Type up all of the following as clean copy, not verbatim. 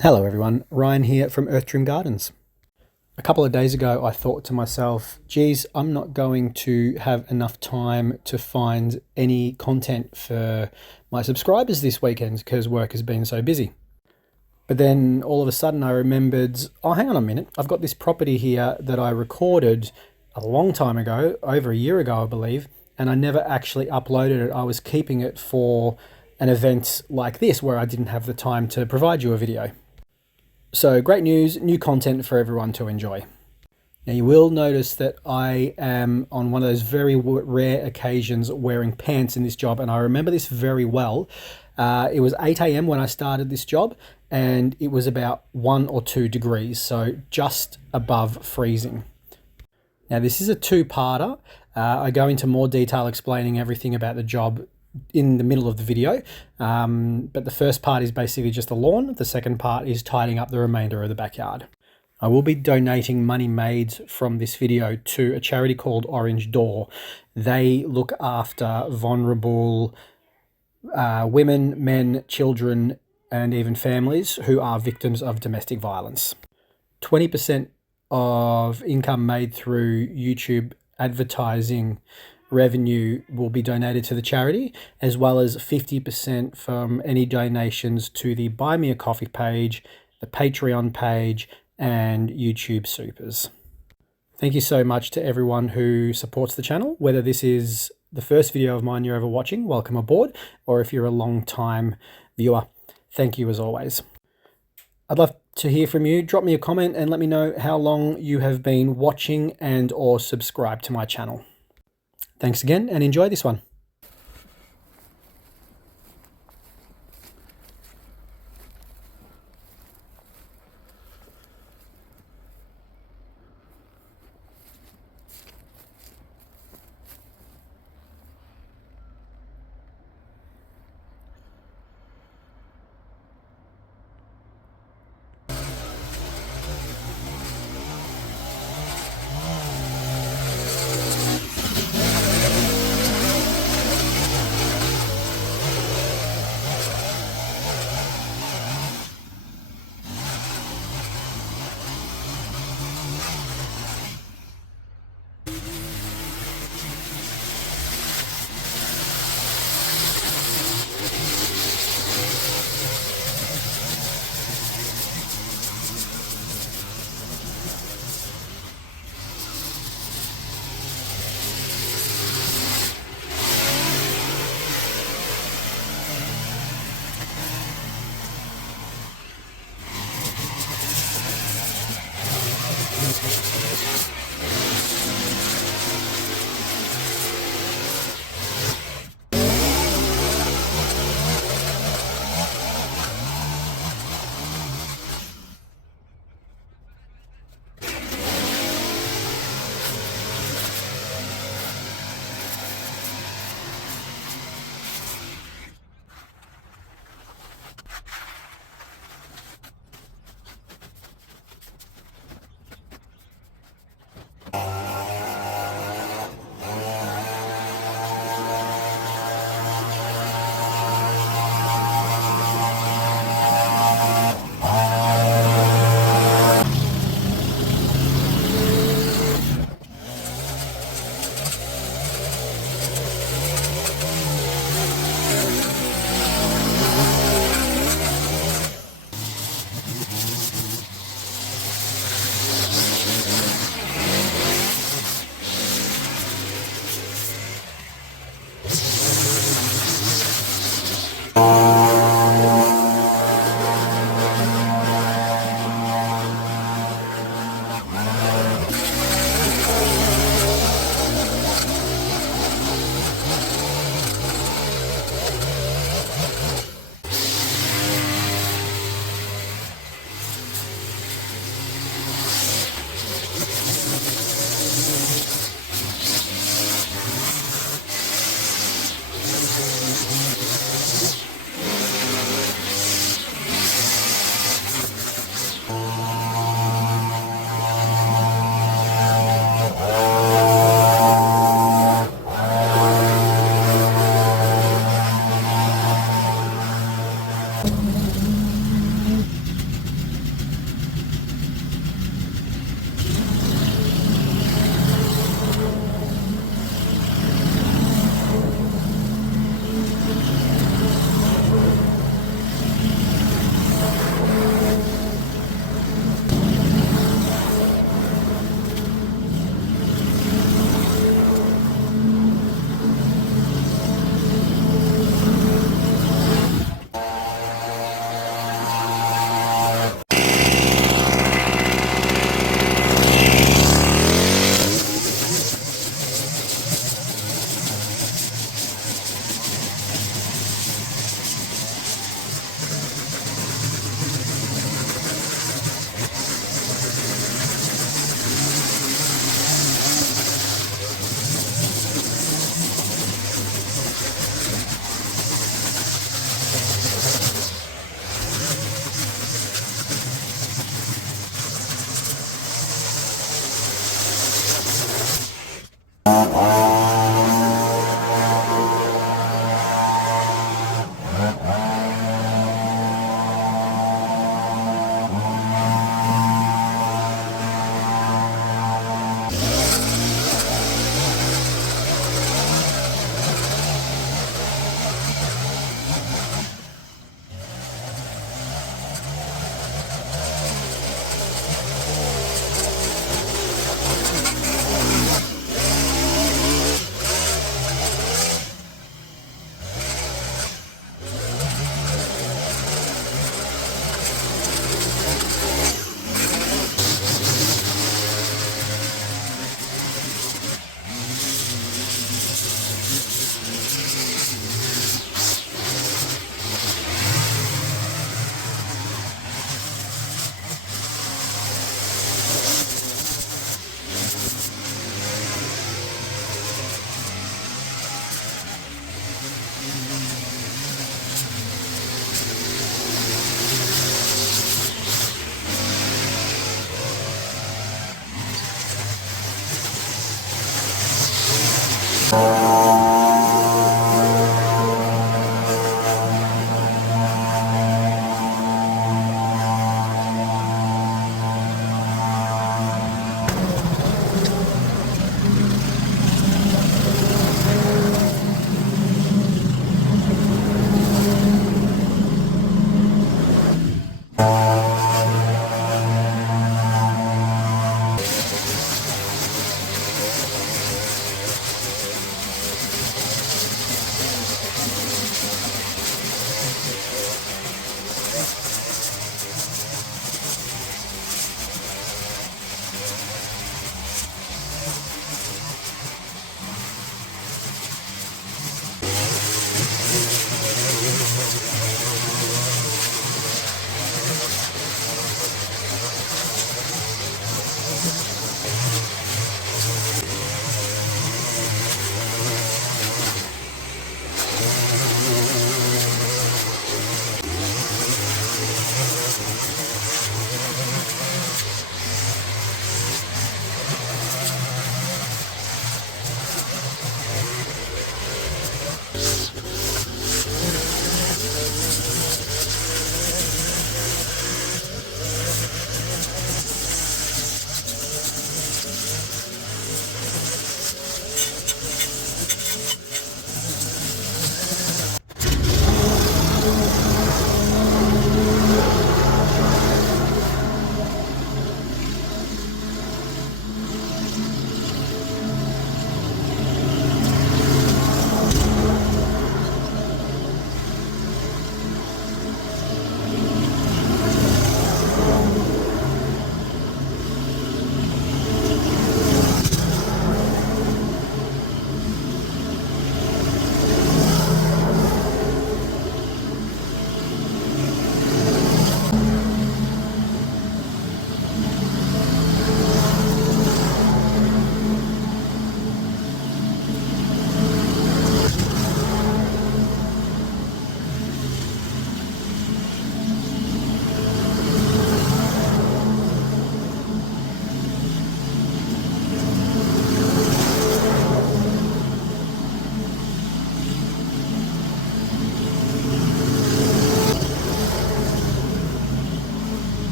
Hello everyone, Ryan here from Earth Trim Gardens. A couple of days ago I thought to myself, geez, I'm not going to have enough time to find any content for my subscribers this weekend because work has been so busy. But then all of a sudden I remembered, oh hang on a minute, I've got this property here that I recorded a long time ago, over a year ago I believe, and I never actually uploaded it. I was keeping it for an event like this where I didn't have the time to provide you a video. So great news, new content for everyone to enjoy. Now you will notice that I am on one of those very rare occasions wearing pants in this job, and I remember this very well. It was 8 a.m. when I started this job, and it was about 1 or 2 degrees, so just above freezing. Now this is a two-parter. I go into more detail explaining everything about the job in the middle of the video, but the first part is basically just the lawn. The second part is tidying up the remainder of the backyard. I will be donating money made from this video to a charity called Orange Door. They look after vulnerable women, men, children, and even families who are victims of domestic violence. 20% of income made through YouTube advertising revenue will be donated to the charity, as well as 50% from any donations to the Buy Me a Coffee page, the Patreon page, and YouTube Supers. Thank you so much to everyone who supports the channel, whether this is the first video of mine you're ever watching, welcome aboard, or if you're a long time viewer, thank you as always. I'd love to hear from you. Drop me a comment and let me know how long you have been watching and or subscribed to my channel. Thanks again and enjoy this one.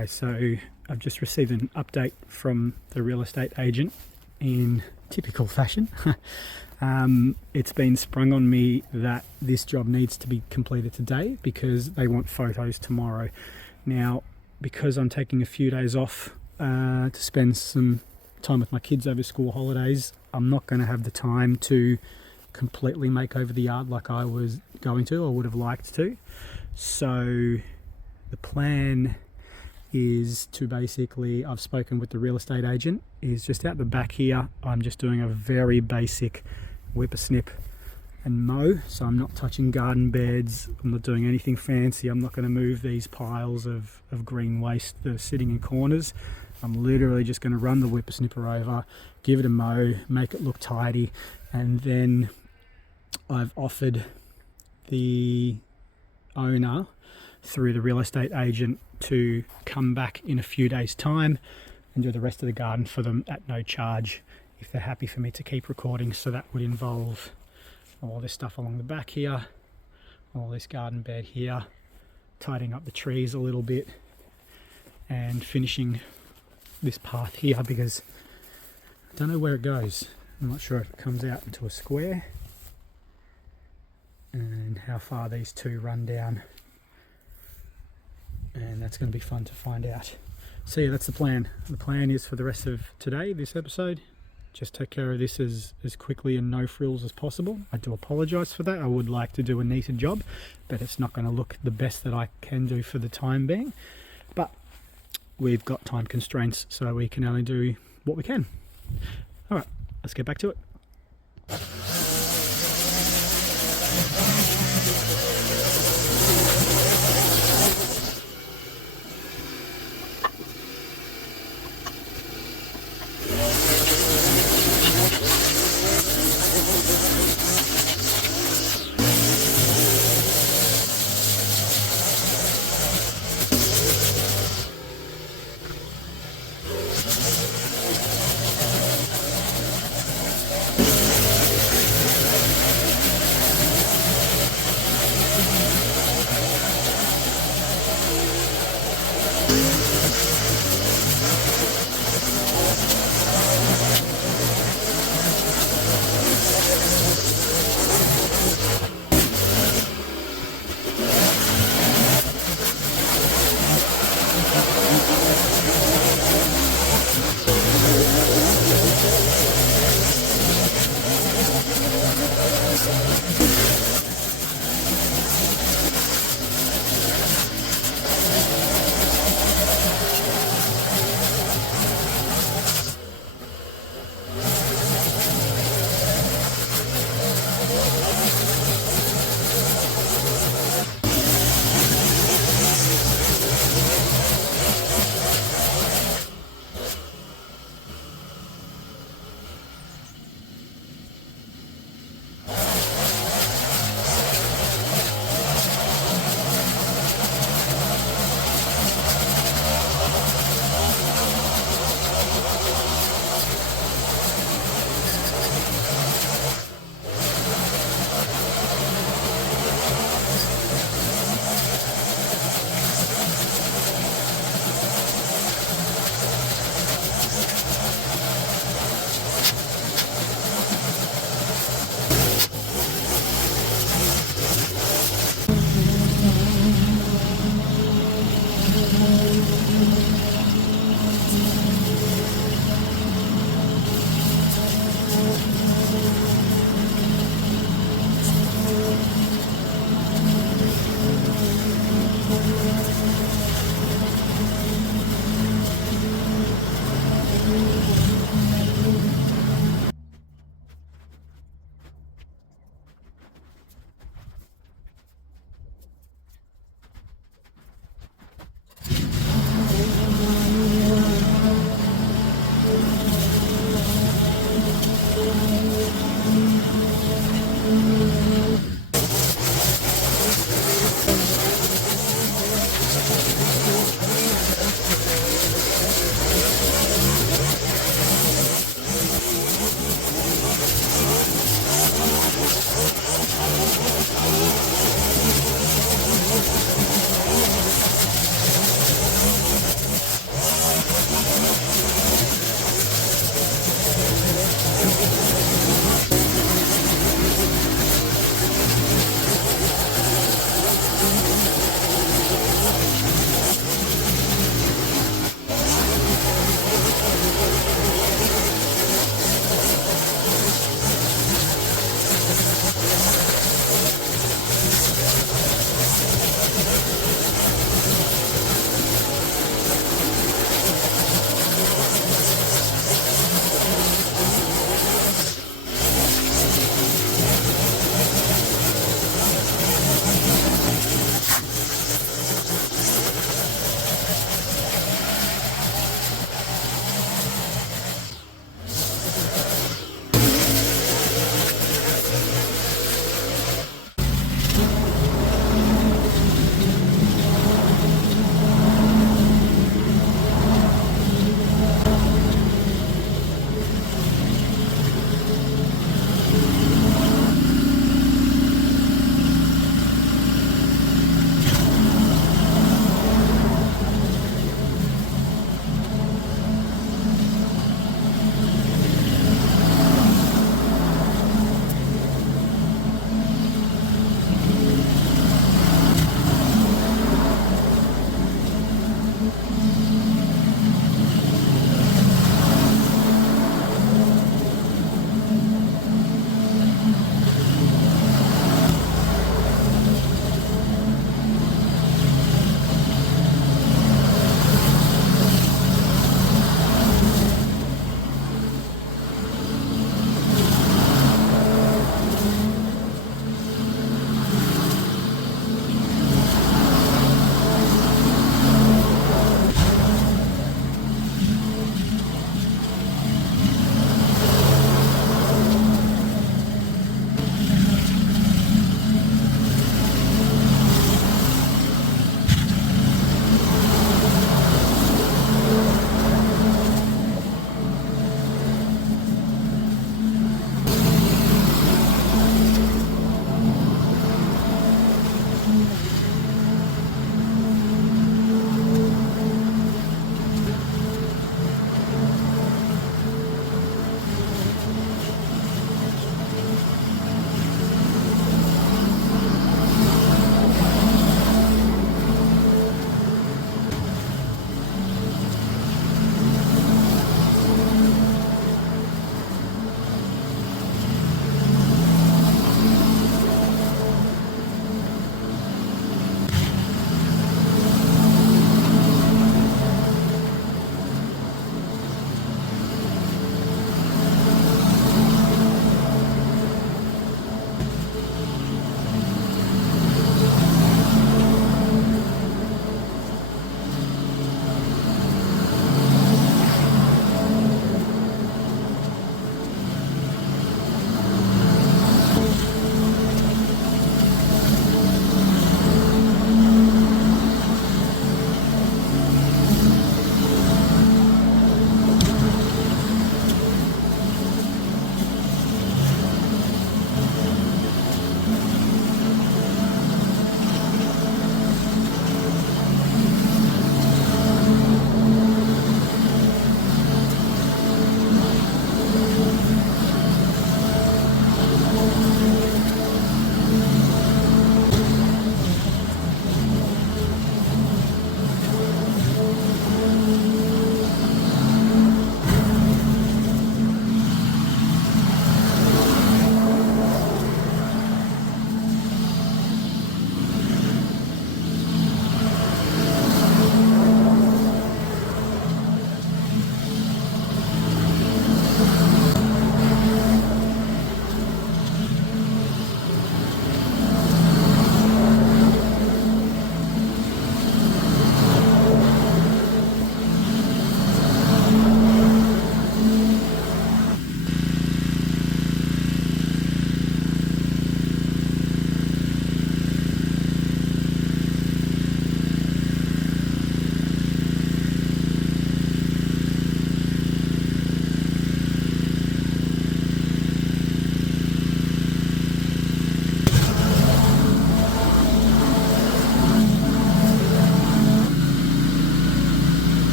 Okay, so I've just received an update from the real estate agent in typical fashion. It's been sprung on me that this job needs to be completed today because they want photos tomorrow. Now, because I'm taking a few days off to spend some time with my kids over school holidays, I'm not going to have the time to completely make over the yard like I was going to or would have liked to. So the plan is to basically, I've spoken with the real estate agent, is just out the back here. I'm just doing a very basic whippersnip and mow, so I'm not touching garden beds, I'm not doing anything fancy, I'm not going to move these piles of green waste that are sitting in corners. I'm literally just going to run the whippersnipper over, give it a mow, make it look tidy, and then I've offered the owner through the real estate agent to come back in a few days' time and do the rest of the garden for them at no charge if they're happy for me to keep recording. So that would involve all this stuff along the back here, all this garden bed here, tidying up the trees a little bit, and finishing this path here because I don't know where it goes. I'm not sure if it comes out into a square and how far these two run down, and that's going to be fun to find out. So yeah, that's the plan. The plan is for the rest of today, this episode, just take care of this as quickly and no frills as possible. I do apologise for that. I would like to do a neater job, but it's not going to look the best that I can do for the time being. But we've got time constraints, so we can only do what we can. All right, let's get back to it.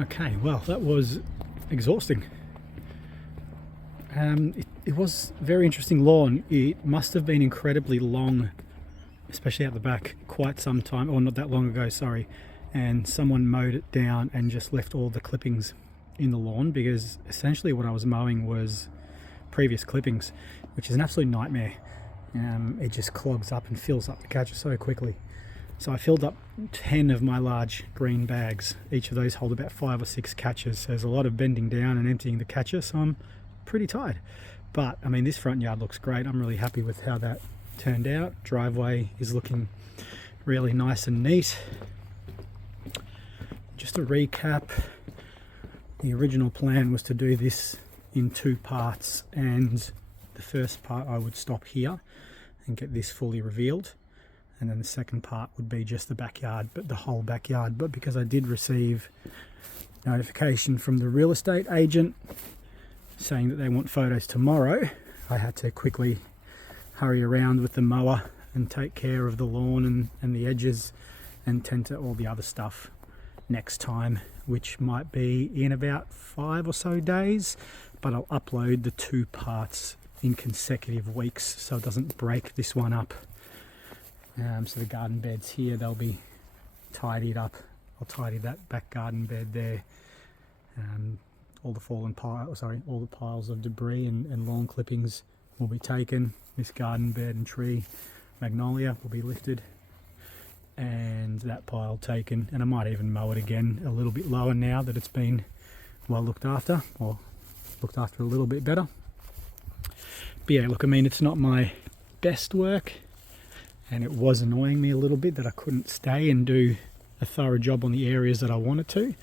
Okay, well, that was exhausting. It was very interesting lawn. It must have been incredibly long, especially at the back, quite some time, or not that long ago, sorry. And someone mowed it down and just left all the clippings in the lawn, because essentially what I was mowing was previous clippings, which is an absolute nightmare. It just clogs up and fills up the catcher so quickly. So I filled up 10 of my large green bags. Each of those hold about 5 or 6 catchers. So there's a lot of bending down and emptying the catcher, so I'm pretty tired. But I mean, this front yard looks great. I'm really happy with how that turned out. Driveway is looking really nice and neat. Just to recap, the original plan was to do this in 2 parts, and the first part I would stop here and get this fully revealed, and then the second part would be just the backyard, but the whole backyard. But because I did receive notification from the real estate agent saying that they want photos tomorrow, I had to quickly hurry around with the mower and take care of the lawn and the edges, and tend to all the other stuff next time, which might be in about 5 or so days. But I'll upload the 2 parts in consecutive weeks so it doesn't break this one up. So the garden beds here, they'll be tidied up. I'll tidy that back garden bed there. All the all the piles of debris and lawn clippings will be taken. This garden bed and tree magnolia will be lifted, and that pile taken. And I might even mow it again a little bit lower now that it's been well looked after, or looked after a little bit better. But yeah, look, I mean, it's not my best work, and it was annoying me a little bit that I couldn't stay and do a thorough job on the areas that I wanted to,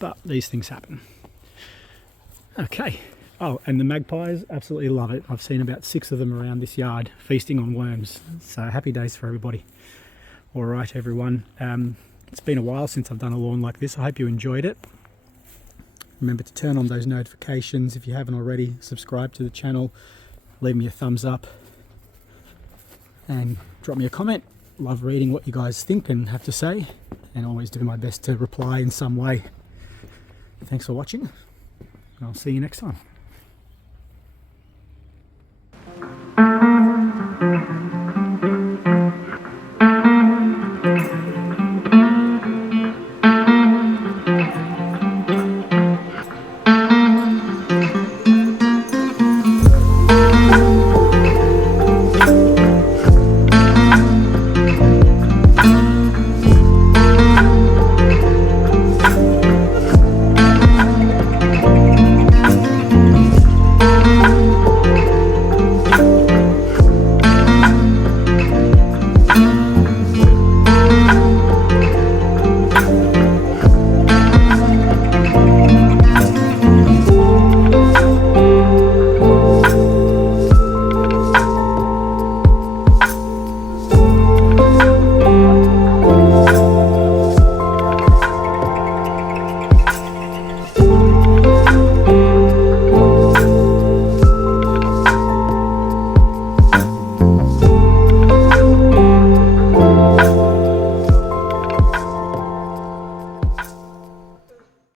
but these things happen. Okay. Oh, and the magpies, absolutely love it. I've seen about 6 of them around this yard feasting on worms. So happy days for everybody. All right, everyone. It's been a while since I've done a lawn like this. I hope you enjoyed it. Remember to turn on those notifications. If you haven't already, subscribe to the channel. Leave me a thumbs up and drop me a comment. Love reading what you guys think and have to say, and always do my best to reply in some way. Thanks for watching. I'll see you next time.